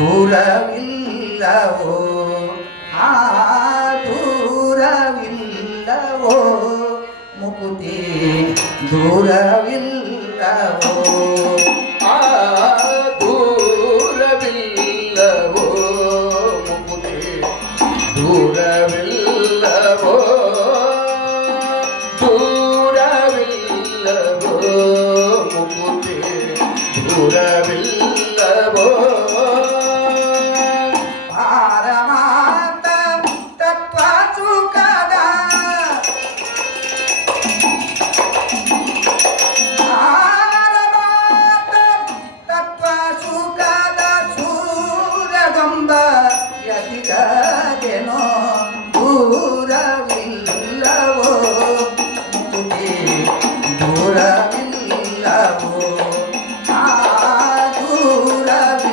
దూరవిల్లవో ఆ దూరవిల్లవో ముకుతి దూరవిల్లవో. ఆ దూరవిల్లవో ముకుతి దూరవిల్లవో. దూరవిల్లవో ముకుతి దూర ಗತಿಗಾದೆನೋ ದೂರವಿಲ್ಲವೋ ಮುಕುಟಿ ದೂರವಿಲ್ಲವೋ ಆ ದೂರವಿಲ್ಲವೋ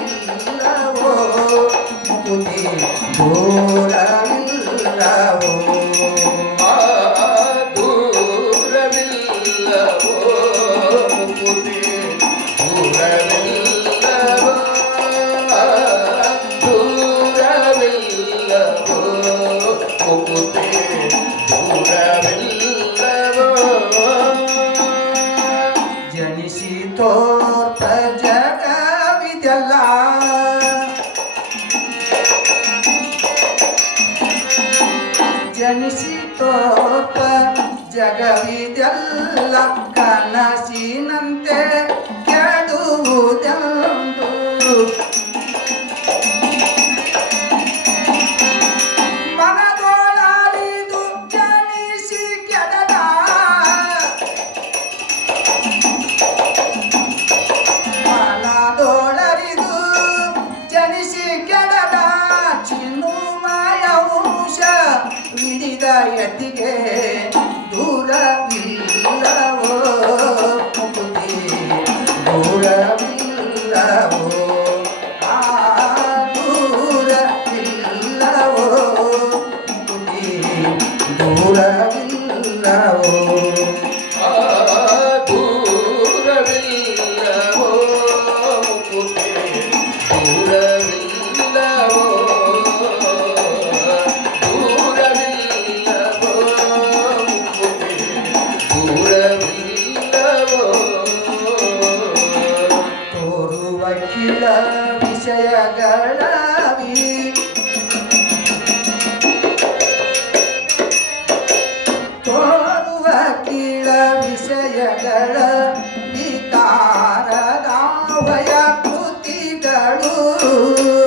ಮುಕುಟಿ ದೂರವಿಲ್ಲವೋ ದೂರವಿಲ್ಲವೋ ಮುಕುಟಿ ದೂರವಿಲ್ಲ ಜನಿಸಿತ ಜಗವಿದೆಲ್ಲ ಕನಸಿನಂತೆ ಕೆಡುವುದೆಂದು final. রসুল